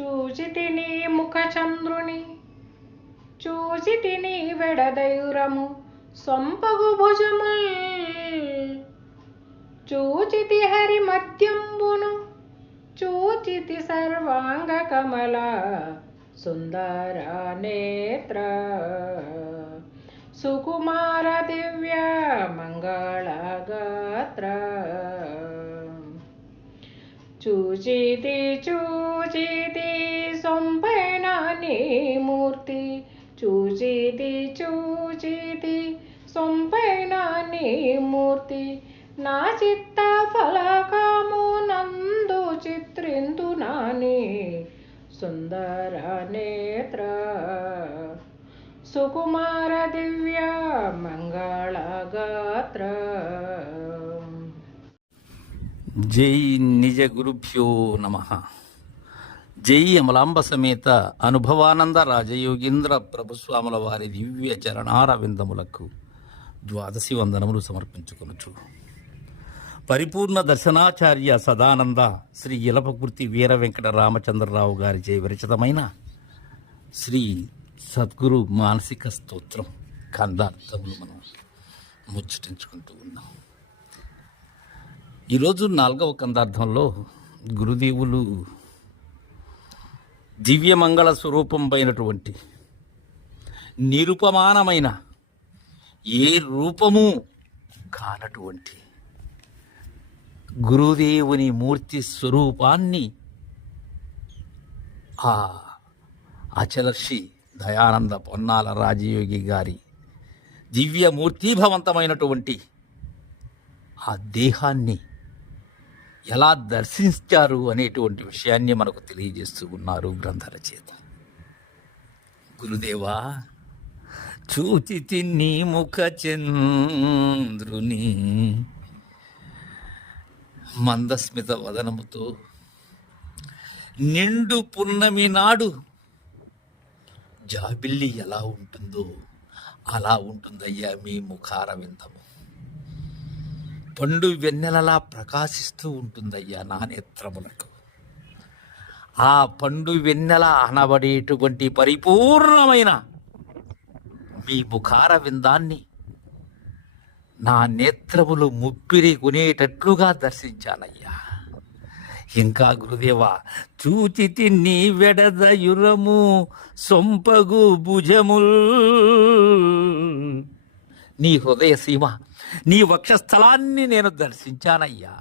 చూచి తిని ముఖచంద్రుని చూచి తిని వెడదైరము సొంపగు భుజముల్ చూచితి హరి మద్యంబును చూచితి సర్వాంగ కమల సుందర నేత్ర. సుకుమార దివ్య మంగళ గాత్ర. చూచితి చూచితి మూర్తి. చూచితి చూచితి సొంపైన నీ మూర్తి. నా చిత్త ఫలకము నందు చిత్రిందు నాని. సుందర నేత్ర సుకుమార దివ్య మంగళ గాత్ర. జై నిజ గురుభ్యో నమ. జై అమలాంబ సమేత అనుభవానంద రాజయోగీంద్ర ప్రభుస్వాముల వారి దివ్య చరణార విందములకు ద్వాదశి వందనములు సమర్పించుకొనచ్చు పరిపూర్ణ దర్శనాచార్య సదానంద శ్రీ ఇలపకుర్తి వీర వెంకట రామచంద్రరావు గారిచే విరచితమైన శ్రీ సద్గురు మానసిక స్తోత్రం కందార్థములు మనం ముచ్చటించుకుంటూ ఉన్నాం. ఈరోజు నాలుగవ కందార్థంలో గురుదేవులు దివ్యమంగళ స్వరూపంపైనటువంటి నిరుపమానమైన ఏ రూపము కానటువంటి గురుదేవుని మూర్తి స్వరూపాన్ని ఆ అచలర్షి దయానంద పొన్నాల రాజయోగి గారి దివ్యమూర్తిభవంతమైనటువంటి ఆ దేహాన్ని ఎలా దర్శించారు అనేటువంటి విషయాన్ని మనకు తెలియజేస్తూ ఉన్నారు గ్రంథరచయిత గురుదేవా చూచి తిన్ని ముఖ చంద్రుని మందస్మిత వదనముతో నిండు పున్నమి నాడు జాబిల్లి ఎలా ఉంటుందో అలా ఉంటుందయ్యా మీ ముఖారవిందము. పండు వెన్నెలలా ప్రకాశిస్తూ ఉంటుందయ్యా నా నేత్రములకు ఆ పండు వెన్నెల అనబడేటువంటి పరిపూర్ణమైన మీ ముఖార విందాన్ని నా నేత్రములు ముప్పిరి కొనేటట్లుగా దర్శించానయ్యా. ఇంకా గురుదేవా చూచితి నీ వెడదయురము సొంపగు భుజముల్ నీ హృదయ సీమ నీ వక్షస్థలాన్ని నేను దర్శించానయ్యా.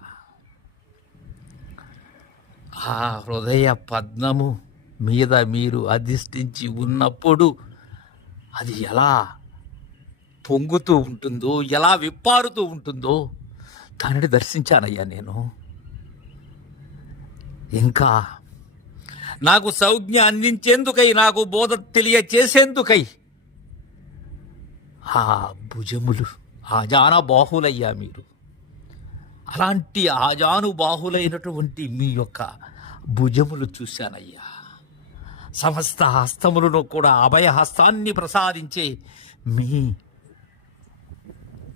ఆ హృదయ పద్మము మీద మీరు అధిష్ఠించి ఉన్నప్పుడు అది ఎలా పొంగుతూ ఉంటుందో ఎలా విప్పారుతూ ఉంటుందో దానిని దర్శించానయ్యా నేను. ఇంకా నాకు సౌజ్ఞ అందించేందుకై నాకు బోధ తెలియచేసేందుకై ఆ భుజములు ఆజాన బాహులయ్యా మీరు. అలాంటి ఆజాను బాహులైనటువంటి మీ యొక్క భుజములు చూశానయ్యా. సమస్త హస్తములను కూడా అభయ హస్తాన్ని ప్రసాదించే మీ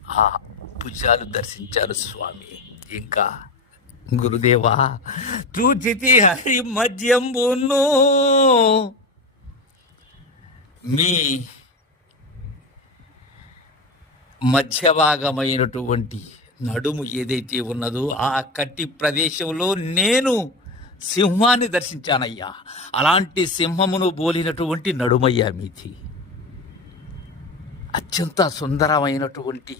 ఆ భుజాలు దర్శించారు స్వామి. ఇంకా గురుదేవా తూచితి హరి మద్యంబును మీ మధ్యభాగమైనటువంటి నడుము ఏదైతే ఉన్నదో ఆ కట్టి ప్రదేశంలో నేను సింహాన్ని దర్శించానయ్యా. అలాంటి సింహమును బోలినటువంటి నడుమయ్యా మీది. అత్యంత సుందరమైనటువంటి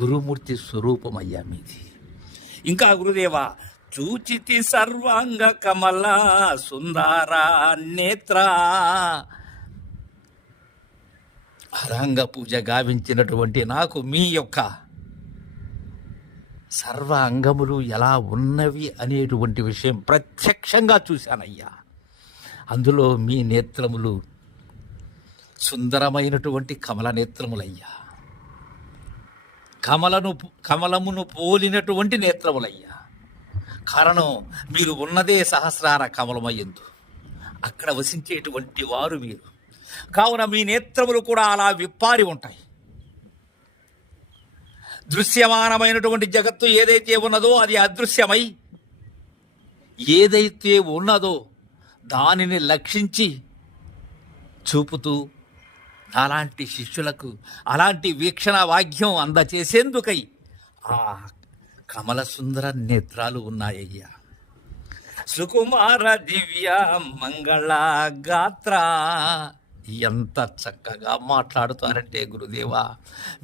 గురుమూర్తి స్వరూపమయ్యా మీది. ఇంకా గురుదేవా చూచితి సర్వాంగ కమల సుందర నేత్ర. అరంగ పూజ గావించినటువంటి నాకు మీ యొక్క సర్వ అంగములు ఎలా ఉన్నవి అనేటువంటి విషయం ప్రత్యక్షంగా చూశానయ్యా. అందులో మీ నేత్రములు సుందరమైనటువంటి కమల నేత్రములయ్యా. కమలను కమలమును పోలినటువంటి నేత్రములయ్యా. కారణం మీరు ఉన్నదే సహస్రార కమలమయ్యందు. అక్కడ వసించేటువంటి వారు మీరు. కావున మీ నేత్రములు కూడా అలా విప్పారి ఉంటాయి. దృశ్యమానమైనటువంటి జగత్తు ఏదైతే ఉన్నదో అది అదృశ్యమై ఏదైతే ఉన్నదో దానిని లక్షించి చూపుతూ అలాంటి శిష్యులకు అలాంటి వీక్షణ వాక్యం అందచేసేందుకై ఆ కమల సుందర నేత్రాలు ఉన్నాయ్యా. సుకుమార దివ్య మంగళ గాత్ర ఎంత చక్కగా మాట్లాడుతారంటే గురుదేవా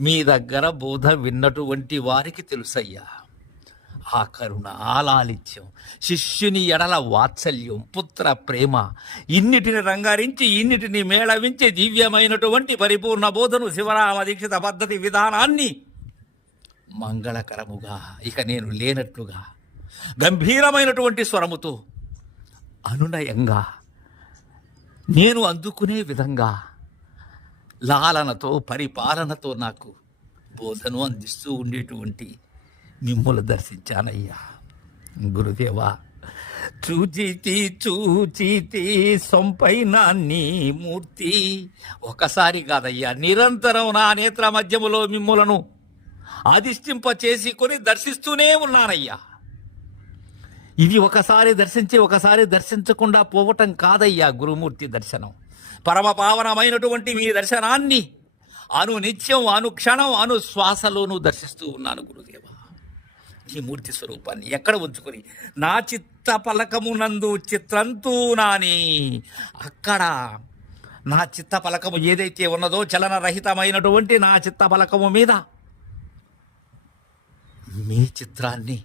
మీ దగ్గర బోధ విన్నటువంటి వారికి తెలుసయ్యా. ఆ కరుణ ఆలాలిత్యం శిష్యుని ఎడల వాత్సల్యం పుత్ర ప్రేమ ఇన్నిటిని రంగారించి ఇన్నిటిని మేళవించి దివ్యమైనటువంటి పరిపూర్ణ బోధను శివరామ దీక్షిత పద్ధతి విధానాన్ని మంగళకరముగా ఇక నేను లేనట్లుగా గంభీరమైనటువంటి స్వరముతో అనునయంగా నేను అందుకునే విధంగా లాలనతో పరిపాలనతో నాకు బోధను అందిస్తూ ఉండేటువంటి మిమ్ములు దర్శించానయ్యా. గురుదేవా చూచితి చూచితి సొంపైన నీ మూర్తి. ఒకసారి కాదయ్యా నిరంతరం నా నేత్ర మధ్యములో మిమ్ములను అధిష్టింప చేసి కొని దర్శిస్తూనే ఉన్నానయ్యా. ఇది ఒకసారి దర్శించి ఒకసారి దర్శించకుండా పోవటం కాదయ్యా గురుమూర్తి దర్శనం. పరమ పావనమైనటువంటి మీ దర్శనాన్ని అను నిత్యం అనుక్షణం అను శ్వాసలోనూ దర్శిస్తూ ఉన్నాను గురుదేవ. ఈ మూర్తి స్వరూపాన్ని ఎక్కడ ఉంచుకొని? నా చిత్త పలకమునందు చిత్రంతూ నాని. అక్కడ నా చిత్త పలకము ఏదైతే ఉన్నదో చలనరహితమైనటువంటి నా చిత్త పలకము మీద మీ చిత్రాన్ని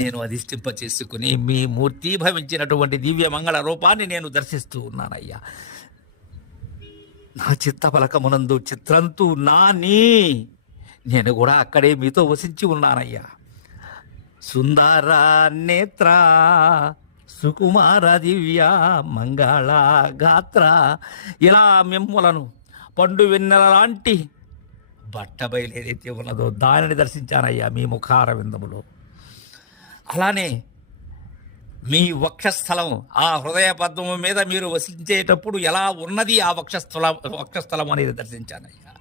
నేను అధిష్టింప చేసుకుని మీ మూర్తి భవించినటువంటి దివ్య మంగళ రూపాన్ని నేను దర్శిస్తూ ఉన్నానయ్యా. నా చిత్త పలకమునందు చిత్రంతు నాని. నేను కూడా అక్కడే మీతో వసించి ఉన్నానయ్యా. సుందర నేత్ర సుకుమార దివ్య మంగళ గాత్ర ఇలా మిమ్మలను పండు వెన్నెల లాంటి బట్ట బయలు ఏదైతే ఉన్నదో దానిని దర్శించానయ్యా మీ ముఖార విందములో అలానే మీ వక్షస్థలం ఆ హృదయ పద్మము మీద మీరు వసించేటప్పుడు ఎలా ఉన్నది ఆ వక్షస్థలం వక్షస్థలం అనేది దర్శించానయ్యా.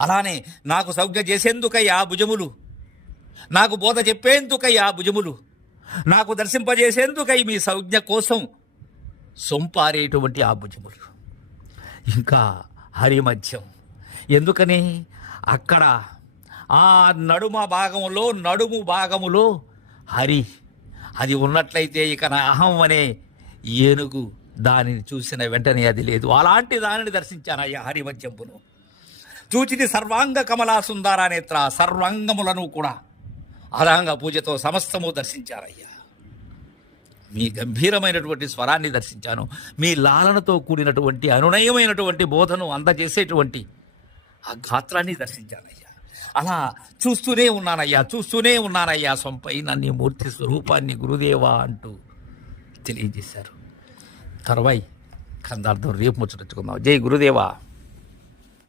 అలానే నాకు సౌజ్ఞ చేసేందుకై ఆ భుజములు నాకు బోధ చెప్పేందుకై ఆ భుజములు నాకు దర్శింపజేసేందుకై మీ సౌజ్ఞ కోసం సొంపారేటువంటి ఆ భుజములు. ఇంకా హరిమధ్యం. ఎందుకని? అక్కడ ఆ నడుమ భాగంలో నడుము భాగములో హరి అది ఉన్నట్లయితే ఇక నా అహం అనే ఏనుగు దానిని చూసిన వెంటనే అది లేదు. అలాంటి దానిని దర్శించానయ్యా హరిమధ్యంపును చూచిది సర్వాంగ కమలా సుందర నేత్ర సర్వాంగములను కూడా అదాంగ పూజతో సమస్తము దర్శించారయ్యా మీ గంభీరమైనటువంటి స్వరాన్ని దర్శించాను. మీ లాలనతో కూడినటువంటి అనునయమైనటువంటి బోధను అందజేసేటువంటి ఆ గాత్రాన్ని దర్శించానయ్యా అలా చూస్తూనే ఉన్నానయ్యా చూస్తూనే ఉన్నానయ్యా. సొంపైన నీ మూర్తి స్వరూపాన్ని గురుదేవా అంటూ తెలియజేశారు. తర్వాయి కందార్థం రేపు ముచ్చటించుకుందాం జై గురుదేవా.